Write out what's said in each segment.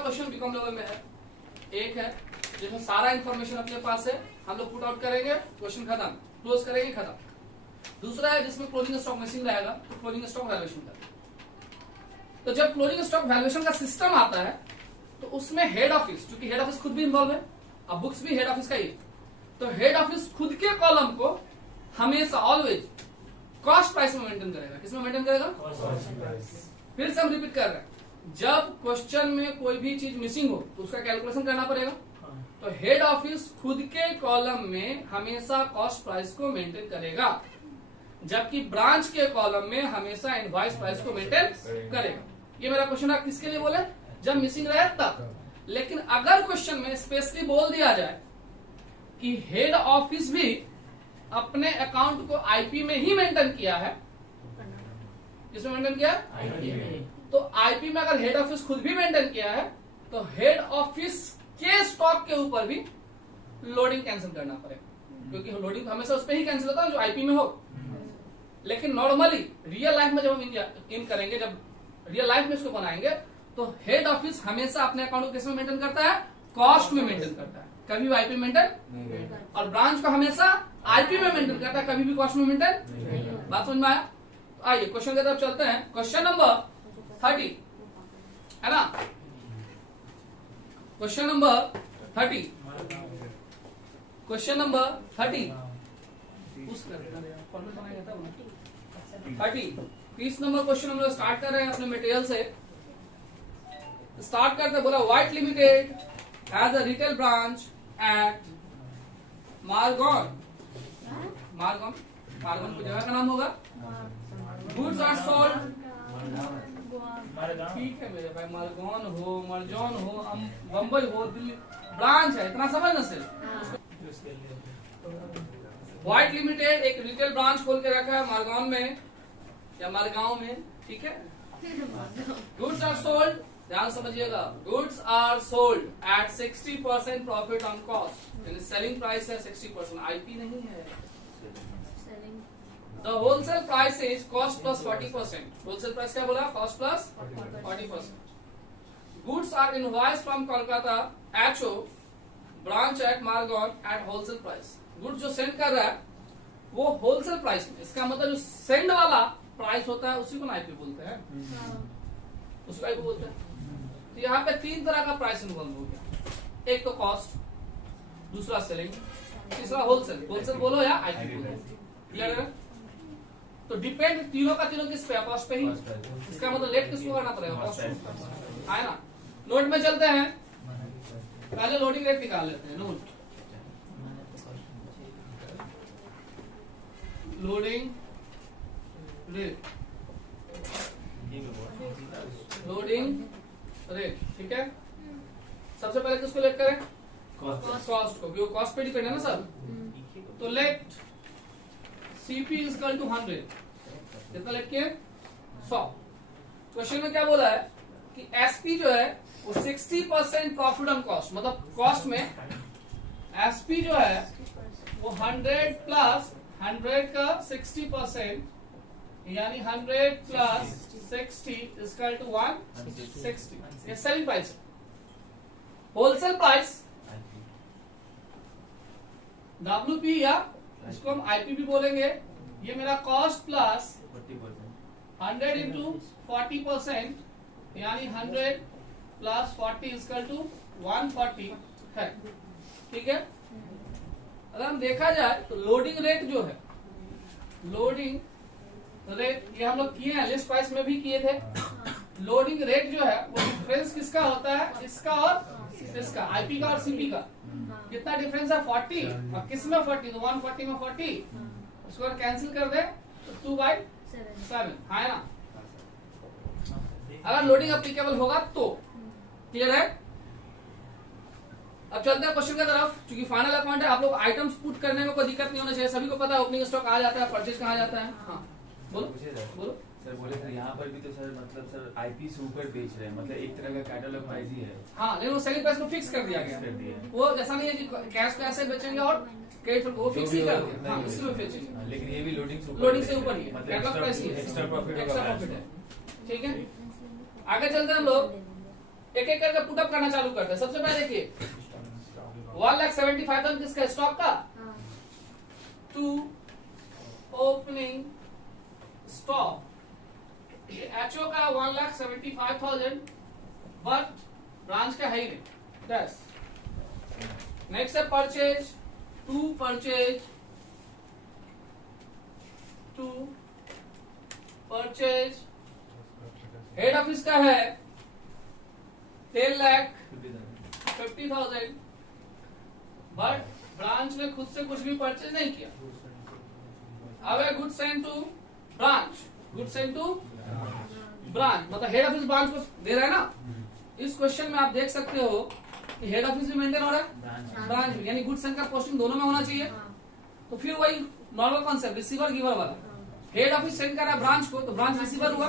Question BCom level में है, एक है जिसमें सारा इंफॉर्मेशन अपने पास है, हम लोग पुट आउट करेंगे, क्वेश्चन खत्म, क्लोज करेंगे, खत्म। दूसरा है जिसमें क्लोजिंग स्टॉक मिसिंग रहेगा, तो क्लोजिंग स्टॉक वैल्यूएशन का। तो जब क्लोजिंग स्टॉक वैल्यूएशन का सिस्टम आता है तो उसमें हेड ऑफिस, क्योंकि हेड ऑफिस खुद भी इन्वॉल्व है, अब बुक्स भी हेड ऑफिस का ही, तो हेड ऑफिस खुद के कॉलम को हमेशा ऑलवेज कॉस्ट प्राइस में मेंटेन करेगा। किसमें मेंटेन करेगा? फिर से हम रिपीट कर रहे हैं, जब क्वेश्चन में कोई भी चीज मिसिंग हो तो उसका कैलकुलेशन करना पड़ेगा, तो हेड ऑफिस खुद के कॉलम में हमेशा कॉस्ट प्राइस को मेंटेन करेगा, जबकि ब्रांच के कॉलम में हमेशा इनवॉइस प्राइस को मेंटेन करेगा। ये मेरा क्वेश्चन आप किसके लिए बोले? जब मिसिंग रहे तब। लेकिन अगर क्वेश्चन में स्पेशली बोल दिया जाए कि हेड ऑफिस भी अपने अकाउंट को आईपी में ही मेंटेन किया है, किसमें मेंटेन किया? तो आईपी में अगर हेड ऑफिस खुद भी मेंटेन किया है तो हेड ऑफिस के स्टॉक के ऊपर भी लोडिंग कैंसिल करना पड़ेगा, क्योंकि लोडिंग हमेशा उस पर ही कैंसिल होता है जो आईपी में हो। लेकिन नॉर्मली रियल लाइफ में जब हम इन करेंगे, जब रियल लाइफ में इसको बनाएंगे, तो हेड ऑफिस हमेशा अपने अकाउंट को किसमें मेंटेन करता है? कॉस्ट में मेंटेन करता है, कभी भी आईपी मेंटेन। और ब्रांच को हमेशा आईपी में मेंटेन करता है, कभी भी कॉस्ट में मेंटेन। बात समझ में आया? तो आइए क्वेश्चन की तरफ चलते हैं। क्वेश्चन नंबर 30 है ना, question number 30, question number 30 30 number question हम लोग स्टार्ट कर रहे हैं अपने मटेरियल से। स्टार्ट करते बोला White Limited as a retail branch at Margaon, Margaon, Margaon को जगह का नाम होगा। गुड्स आर सोल्ड, ठीक है मेरे भाई, मारगॉन हो, मरजॉन हो, बम्बई हो, दिल्ली, ब्रांच है, इतना समझ ना सिर्फ। व्हाइट लिमिटेड एक रिटेल ब्रांच खोल के रखा है मारगॉन में या मारगांव में, ठीक है। गुड्स आर सोल्ड, ध्यान समझिएगा, goods are sold at 60% profit on cost, यानी सेलिंग प्राइस है 60%, आईपी नहीं है। The wholesale price is cost plus 40%, wholesale price क्या बोला? Cost plus 40%। Goods are invoice from Kolkata HO branch at Margaon at wholesale price. Goods जो send कर रहा है वो होलसेल प्राइस में, इसका मतलब जो सेंड वाला प्राइस होता है उसी को आईपी बोलते हैं, उसको आईपी बोलते हैं। तो यहाँ पे 3 तरह का प्राइस इन्वॉल्व हो गया, एक तो कॉस्ट, दूसरा सेलिंग, तीसरा होलसेल। होलसेल बोलो या आईपी बोलो, क्लियर है? तो डिपेंड तीनों का तीनों किस पे? कॉस्ट पे ही। इसका मतलब लेट किसको करना पड़ेगा? कॉस्ट पे, है ना। नोट में चलते हैं, पहले लोडिंग रेट निकाल लेते हैं। Note, loading rate, loading rate, ठीक है। सबसे पहले किसको लेट करें? कॉस्ट को, क्योंकि कॉस्ट पे डिपेंड है ना सर। तो let CP is equal to 100, कितना लेट किए? 100। क्वेश्चन में क्या बोला है कि एसपी जो है वो 60% प्रॉफिट ऑन कॉस्ट, मतलब कॉस्ट में एसपी जो है वो 100 प्लस 100 का 60%, यानी 100 प्लस 60 इक्वल टू 160, ये सेलिंग प्राइस है। होलसेल प्राइस WP या इसको हम आईपी भी बोलेंगे, ये मेरा कॉस्ट प्लस 100 इंटू 40%, यानी 100 प्लस 40 इक्वल टू 140 है, ठीक है। अगर हम देखा जाए तो लोडिंग रेट जो है, लोडिंग रेट ये हम लोग किए हैं, लिस्ट प्राइस में भी किए थे। लोडिंग रेट जो है वो डिफरेंस किसका होता है? इसका और इसका, आईपी का और सीपी का। कितना डिफरेंस है? 40, और किस में 40? तो 140 में 40, उसको अगर कैंसिल कर दे तो 2/7, है ना। अगर लोडिंग अप्लीकेबल होगा तो, क्लियर है। अब चलते हैं क्वेश्चन की तरफ, क्योंकि फाइनल अकाउंट है। आप लोग आइटम्स पुट करने में कोई दिक्कत नहीं होना चाहिए, सभी को पता है ओपनिंग स्टॉक कहा जाता है, परचेज कहा जाता है। हाँ बोलो बोलो सर। बोले सर यहाँ पर भी तो सर मतलब सर आईपी से ऊपर बेच रहे हैं, मतलब एक तरह का कैटलॉग प्राइस ही है। हाँ, लेकिन वो सेलिंग प्राइस को फिक्स कर दिया गया, वो ऐसा नहीं है कि कैश को ऐसे बेचेंगे और क्रेडिट को फिक्स ही कर दिया। हाँ, इसी में बेचेंगे, लेकिन ये भी लोडिंग से ऊपर ही है, कैटलॉग प्राइस ही है, एक्स्ट्रा प्रॉफिट है, ठीक है। आगे चलते हैं हम लोग। एक एक करके पुटअप करना चालू करते हैं। सबसे पहले देखिए 1,75,000 किसका स्टॉक का, टू ओपनिंग स्टॉक। एचओ का 1,75,000 बट ब्रांच का है ही नहीं। दस नेक्स्ट है purchase, to purchase head office का है 10,50,000 बट ब्रांच ने खुद से कुछ भी परचेज नहीं किया। अब है गुड सेंड टू ब्रांच, मतलब हेड ऑफिस ब्रांच को दे रहा है ना। इस क्वेश्चन में आप देख सकते हो कि हेड ऑफिस भी मेंटेन हो रहा है, ब्रांच भी, यानी गुड सेंड का पोस्टिंग दोनों में होना चाहिए। तो फिर वही नॉर्मल कॉन्सेप्ट रिसीवर गिवर वाला, हेड ऑफिस सेंड कर रहा है ब्रांच को तो ब्रांच रिसीवर हुआ,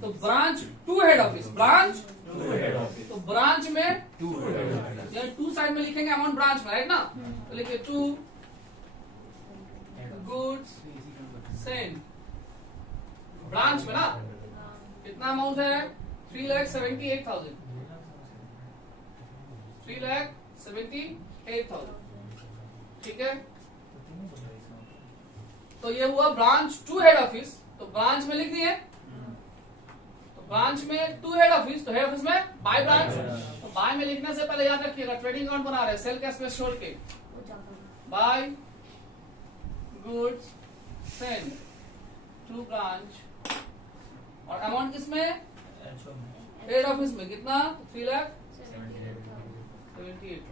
तो branch to head office, branch तो ब्रांच में टू साइड में लिखेंगे अमाउंट ब्रांच में, राइट ना। तो लिखिए टू गुड्स सेंड ब्रांच में ना, कितना अमाउंट है 3,78,000, 3,78,000, ठीक है। तो ये हुआ ब्रांच टू हेड ऑफिस, तो ब्रांच में लिख दिए, तो ब्रांच में टू हेड ऑफिस, तो हेड ऑफिस में बाय ब्रांच। तो बाय में लिखने से पहले याद रखिएगा ट्रेडिंग अकाउंट बना रहे हैं, सेल कैश में छोड़ के by goods send to branch, और अमाउंट किसमें, हेड ऑफिस में कितना 3,78,000।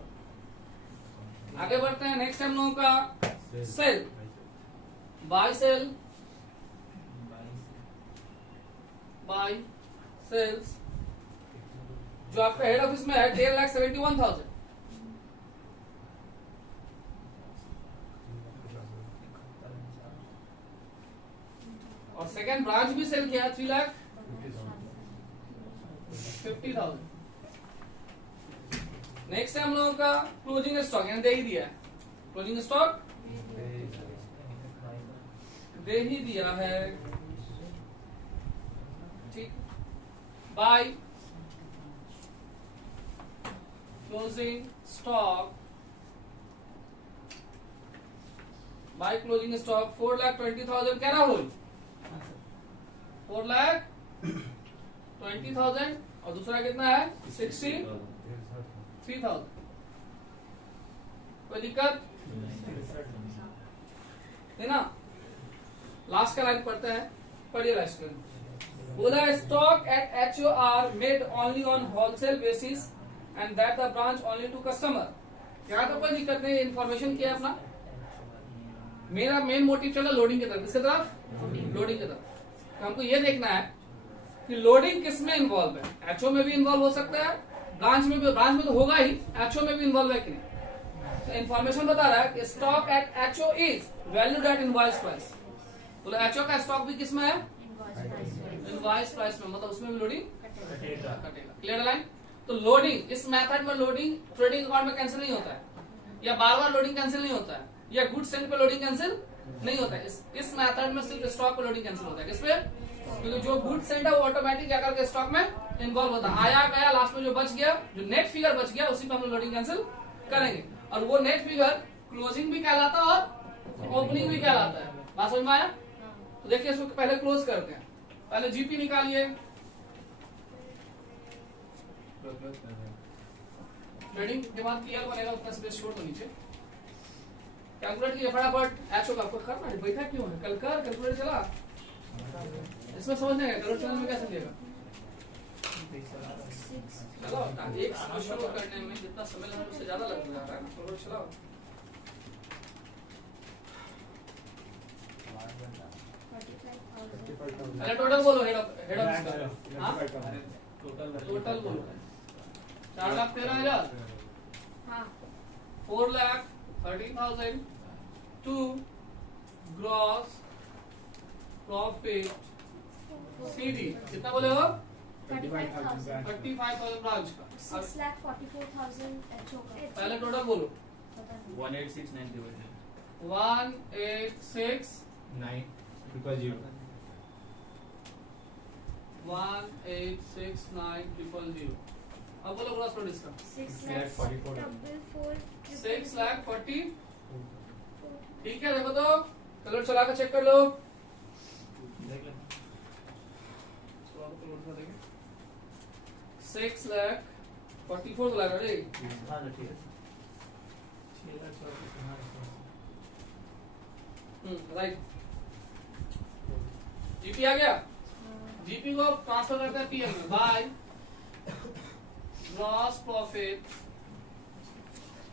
आगे बढ़ते हैं, नेक्स्ट हम लोगों का sale, buy sale, buy sales जो आपका हेड ऑफिस में है 10,71,000, और सेकेंड ब्रांच भी सेल किया 3,50,000। नेक्स्ट है हम लोगों का क्लोजिंग स्टॉक, यानी दे ही दिया है, क्लोजिंग स्टॉक दे ही दिया है, ठीक। By closing stock, by closing stock 4,20,000 क्या ना बोल, 4,20,000, और दूसरा कितना है 63,000। कोई दिक्कत है ना। लास्ट का लाइन पढ़ते हैं, पढ़िए लास्ट का। बोला stock at HO are made only on wholesale basis and that the branch only to customer. यहाँ तो कोई दिक्कत नहीं, इन्फॉर्मेशन किया अपना। मेरा मेन मोटिव चला लोडिंग की तरफ, किसकी तरफ, लोडिंग की तरफ। तो हमको ये देखना है कि लोडिंग किस में इन्वॉल्व है, एचओ में भी इन्वॉल्व हो सकता है, ब्रांच में भी, ब्रांच में तो होगा ही, एचओ में भी इन्वॉल्व है कि नहीं। तो इन्फॉर्मेशन बता रहा है कि stock at HO is valued at invoice price. बोले एचओ का स्टॉक भी किस में है, इनवॉइस प्राइस में, मतलब उसमें भी लोडिंग कटेगा। Clear line. तो लोडिंग, इस मेथड में लोडिंग ट्रेडिंग अकाउंट में कैंसिल नहीं होता है, या बार बार लोडिंग कैंसिल नहीं होता है, या गुड सेंड पे लोडिंग कैंसिल नहीं होता है। इस मेथड में सिर्फ स्टॉक पे लोडिंग कैंसिल होता है। किस पे, क्योंकि जो गुड सेंड है वो ऑटोमेटिक क्या करके स्टॉक में इन्वॉल्व होता है, आया गया, लास्ट में जो बच गया, जो नेट फिगर बच गया, उसी पे हम लोडिंग कैंसिल करेंगे। और वो नेट फिगर क्लोजिंग भी कहलाता है और ओपनिंग भी कहलाता है। बात समझ में आया। तो देखिए इसको पहले क्लोज करते हैं, पहले जीपी निकालिए, ट्रेडिंग के बाद क्लियर बनेगा, उतना स्पेस छोड़ दो नीचे। कैलकुलेट कीजिए फटाफट, एचओ का आपको करना है, बैठा क्यों है, कल कर कैलकुलेट चला, इसमें समझने का कैलकुलेट चलाने में क्या समझेगा। चलो एक क्वेश्चन को करने में जितना समय लगा उससे ज्यादा लग जा रहा है, कैलकुलेट चलाओ। अरे टोटल बोलो, हेड ऑफ हाँ टोटल बोलो, 4,13,000, 4,30,000 टू ग्रॉस प्रॉफिट सीडी कितना बोले हो, 35,000 ब्रांच का, 6,44,000 एचओ का। पहले टोटल बोलो, 186,900 186,900 186,900 अब बोलो ग्रॉस प्रॉफिट इसका 6,44,444. 6,40,000. ठीक है, देखो तो कलर चला कर चेक कर लो. 6,44,000. अरे राइट. जीपी आ गया. जीपी को ट्रांसफर करते हैं पीएल में बाय ग्रॉस प्रॉफिट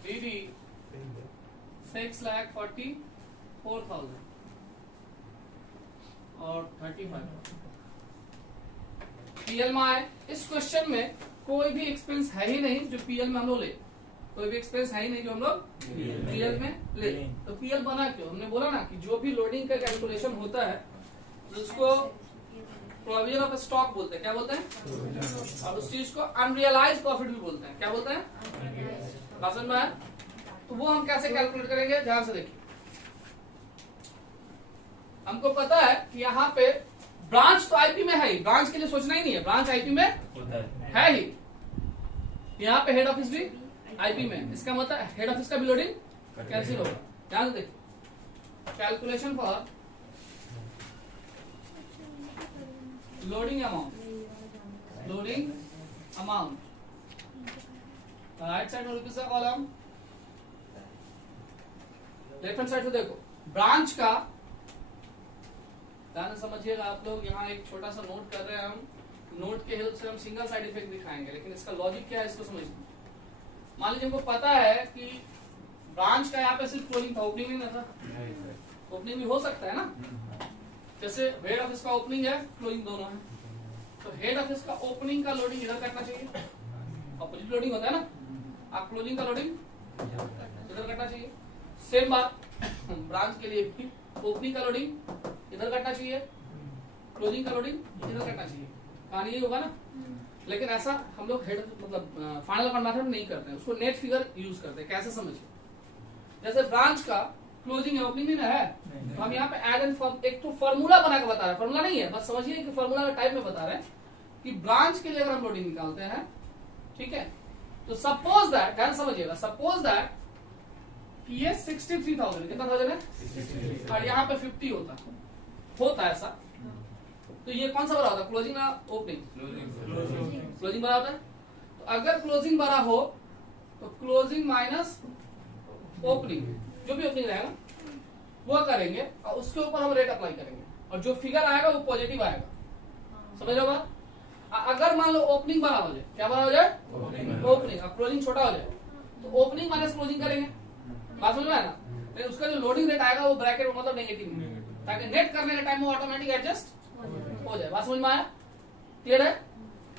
बीडी 6,44,000 और 35. पीएल में आए. इस क्वेश्चन में कोई भी एक्सपेंस है ही नहीं जो पीएल में हम लोग ले. कोई भी एक्सपेंस है ही नहीं जो हम लोग पीएल में ले. तो पीएल बना क्यों? हमने बोला ना कि जो भी लोडिंग का कैलकुलेशन होता है उसको प्रोविजन ऑफ स्टॉक बोलते हैं. क्या बोलते हैं? और उस चीज को अनरियलाइज प्रॉफिट भी बोलते हैं. क्या बोलते हैं? बात समझ में आया? तो वो हम कैसे कैलकुलेट करेंगे? ध्यान से देखिए. हमको पता है कि यहाँ पे ब्रांच तो आईपी में है ही. ब्रांच के लिए सोचना ही नहीं है. ब्रांच आईपी में है ही. यहाँ पे हेड ऑफिस भी आईपी में. इसका मतलब हेड ऑफिस का भी लोडिंग कैंसिल होगा. ध्यान से देखिए. Calculation for loading amount. Loading amount right side में रुपीज का कॉलम. लेफ्ट हैंड साइड से देखो ब्रांच का. ध्यान से समझिएगा आप लोग. यहाँ एक छोटा सा नोट कर रहे हैं हम. नोट के हेल्प से हम सिंगल साइड इफेक्ट दिखाएंगे, लेकिन इसका लॉजिक क्या है इसको समझिए. मान लीजिए हमको पता है कि ब्रांच का यहाँ पे सिर्फ क्लोजिंग था, ओपनिंग नहीं था. ओपनिंग भी हो सकता है ना. जैसे हेड ऑफिस का ओपनिंग है, क्लोजिंग दोनों है. तो हेड ऑफिस का ओपनिंग का लोडिंग इधर करना चाहिए. अपोजिट लोडिंग होता है ना. आप क्लोजिंग का लोडिंग इधर करना चाहिए. सेम बात ब्रांच के लिए भी. ओपनिंग का लोडिंग इधर करना चाहिए, क्लोजिंग का लोडिंग इधर करना चाहिए. कहानी ये होगा ना. लेकिन ऐसा हम लोग हेड मतलब फाइनल अकाउंट मेथड में नहीं करते हैं. उसको नेट फिगर यूज करते हैं. कैसे समझिए. जैसे ब्रांच का क्लोजिंग है, ओपनिंग नहीं है. तो हम यहाँ पे एड एंड एक तो फॉर्मूला बना के बता रहे हैं. फॉर्मूला नहीं है, बस समझिए कि फॉर्मूला का टाइप में बता रहे हैं कि ब्रांच के लिए अगर हम लोडिंग निकालते हैं, ठीक है, तो सपोज दैट, ध्यान समझिएगा, सपोज दैट कि ये 63,000 कितना थाउजेंड है और यहाँ पे 50 होता है ऐसा. तो ये कौन सा बड़ा होता है? क्लोजिंग ना ओपनिंग? क्लोजिंग बड़ा होता है. तो अगर क्लोजिंग बड़ा हो तो क्लोजिंग माइनस ओपनिंग, जो भी ओपनिंग रहेगा वो करेंगे और उसके ऊपर हम रेट अप्लाई करेंगे. और जो फिगर आएगा वो पॉजिटिव आएगा. समझ रहे हो बात? अगर मान लो ओपनिंग बड़ा हो जाए, क्या बड़ा हो जाए? ओपनिंग. और क्लोजिंग छोटा हो जाए तो ओपनिंग माइनस क्लोजिंग करेंगे. बात समझ में आया ना. लेकिन उसका जो लोडिंग रेट आएगा वो ब्रैकेट में मतलब नेगेटिव में, ताकि नेट करने के टाइम वो ऑटोमेटिक एडजस्ट हो जाए. बात समझ में आया? क्लियर है?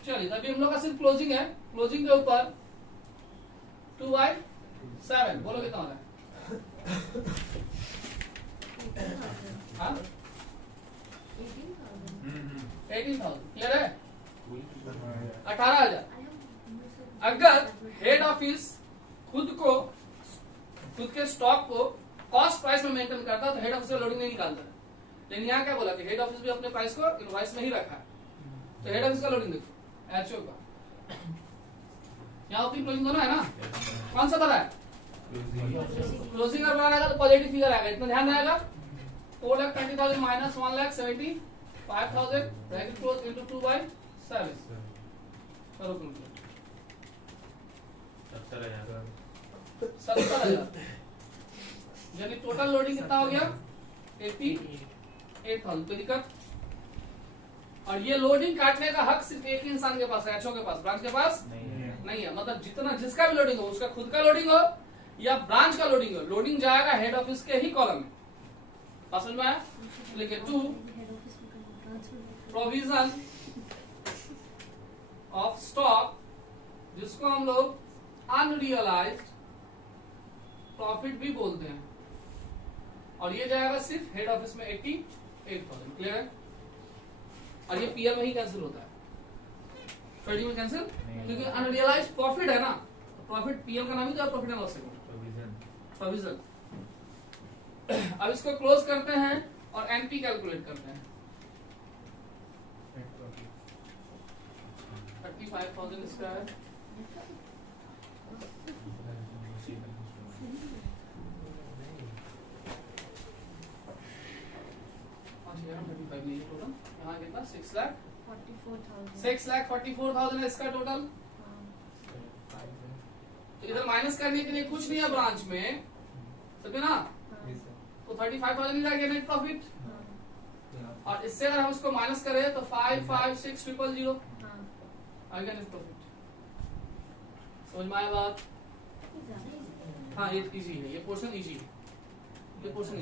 चलिए अभी हम लोग का सिर्फ क्लोजिंग है. क्लोजिंग के ऊपर 2/7 बोलो कितना होता है? हाँ 18,000. क्लियर है? 18,000. अगर हेड ऑफिस खुद के स्टॉक को कॉस्ट प्राइस में मेंटेन करता है तो हेड ऑफिस का लोडिंग नहीं निकालता है. लेकिन यहाँ क्या बोला कि हेड ऑफिस भी अपने प्राइस को इनवॉइस में ही रखा है. तो हेड ऑफिस का लोडिंग देखो एचओ का. यहाँ ओपनिंग क्लोजिंग दोनों है ना. कौन सा बड़ा है? क्लोजिंग अगर बड़ा रहेगा तो पॉजिटिव फिगर आएगा. इतना ध्यान रहेगा. 4,20,000 माइनस 1,75,000 ब्रैकेट क्लोज इनटू 2/7. करो कंप्लीट. 70,000 यानी टोटल लोडिंग कितना हो गया? 88,000. कोई दिक्कत? और ये लोडिंग काटने का हक सिर्फ एक ही इंसान के पास है, एचओ के पास. ब्रांच के पास नहीं है. मतलब जितना जिसका भी लोडिंग हो, उसका खुद का लोडिंग हो या ब्रांच का लोडिंग हो, लोडिंग जाएगा हेड ऑफिस के ही कॉलम में. समझ में आया? लिखे 2 प्रोविजन ऑफ स्टॉक, जिसको हम लोग अनरियलाइज्ड प्रॉफिट भी बोलते हैं. और ये जाएगा सिर्फ हेड ऑफिस में 88,000. क्लियर है? और ये पीएल में ही कैंसिल होता है. ट्रेडिंग में कैंसिल, क्योंकि अनरियलाइज्ड प्रॉफिट है ना. प्रॉफिट पीएल का नाम ही तो profit and loss account provision. अब इसको क्लोज करते हैं और एनपी कैलकुलेट करते हैं. 35,000 इसका है. यहाँ कितना 6,44,000 44,000 है इसका टोटल। तो इधर माइनस करने के लिए कुछ नहीं है ब्रांच में, समझे ना, तो 35,000 ही रहेगा नेट प्रॉफिट। और इससे अगर हम उसको माइनस करें तो 556,000 आएगा नेट प्रॉफिट। समझ में आया बात? हाँ ये इजी है, ये पोर्शन इजी है, ये पोर्शन